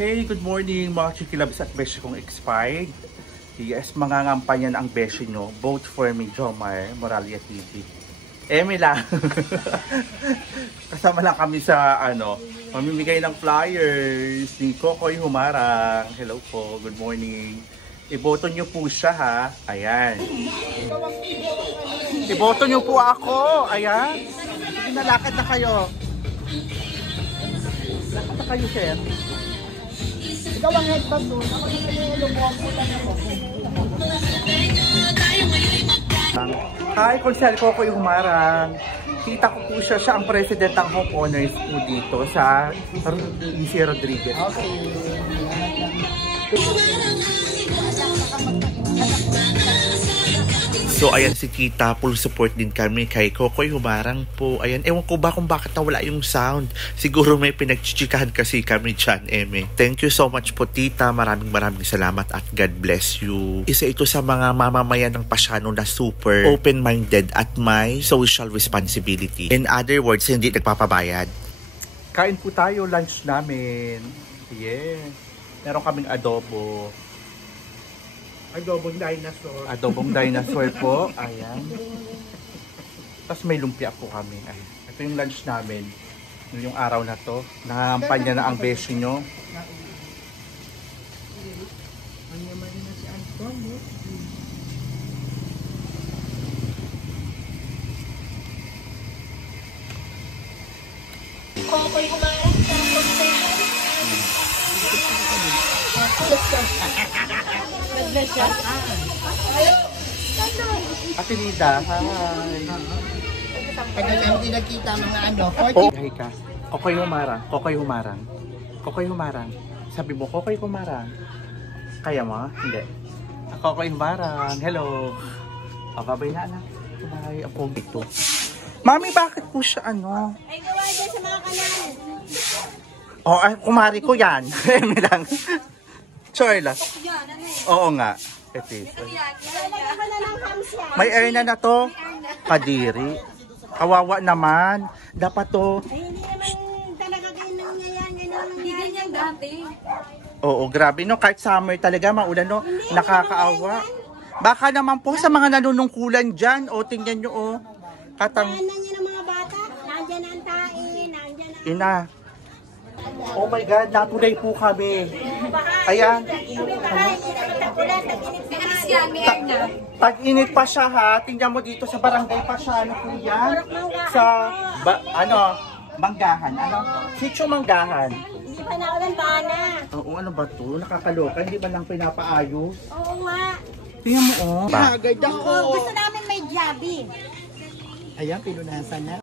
Hey, good morning mga chikilabs at beshi kong expired. Yes, mangangampanyan ang beshi nyo. Vote for me, Jomar, Moralia TV. Eme lang. Kasama lang kami sa mamimigay ng flyers ni Kokoy Humarang. Hello po, good morning. Iboto nyo po siya ha. Ayan. Iboto nyo po ako. Ayan. Sige na, lakad na kayo. Lakad na kayo, sir. Ikaw ang headband doon. Ako yung lumuwag mo lang ako. Hi, Consel Kokoy Humarang. Kita ko po siya ang president ng homeowners po dito sa EC Rodriguez. Okay. So ayan si Tita, full support din kami kay Kokoy Humarang po. Ayan, ewan ko ba kung bakit nawala yung sound. Siguro may pinagchichikahan kasi kami dyan, Eme. Thank you so much po Tita, maraming salamat at God bless you. Isa ito sa mga mamamayan ng Pasiano na super open-minded at may social responsibility. In other words, hindi nagpapabayad. Kain po tayo, lunch namin. Yeah. Meron kaming adobo. Adobong dinosaur. Adobong dinosaur po. Ayan. Tapos may lumpia po kami. Ayan. Ito yung lunch namin. Yung araw na to. Nangangampanya na ang beshi nyo. Kokoy Humarang sa nag-bless siya. Ate Nida, hi. Tagal namin din nakita mga Hi ka. Kokoy Humarang. Kokoy Humarang. Kokoy Humarang. Sabi mo, Kokoy Humarang. Kaya mo? Hindi. Kokoy Humarang. Hello. O, babay na anak. Bye. Ako dito. Mami, bakit po siya Ay, gawa dyan sa mga kanal. O, ay, kumari ko yan. Eme lang. Chorla. Oo nga. Ito is. Lalagyan ko na ng hams yan. May erna na to. Kadiri. Kawawa naman. Dapat to. Ay, hindi naman talaga kayo nangyayang hindi ganyan dati. Oo, grabe no. Kahit summer talaga, maulan no. Nakakaawa. Baka naman po sa mga nanunungkulan dyan. O, tingnan nyo o. Katang. Tahanan niyo ng mga bata. Nandyan ang tae. Nandyan ang... Ina. Oh my God, natuloy po kami. Ayan. Tag-init pa siya ha. Tingnan mo dito sa barangay pa siya. Ano po yan? Sa, Manggahan. Ano? Sitio Manggahan. Hindi pa na ako ng bana. Oo, ano ba to? Nakakaloka. Hindi ba lang pinapaayos? Oo nga. Tingnan mo oh. Agad ako. Gusto namin may jabi. Ayan, pinunasan na.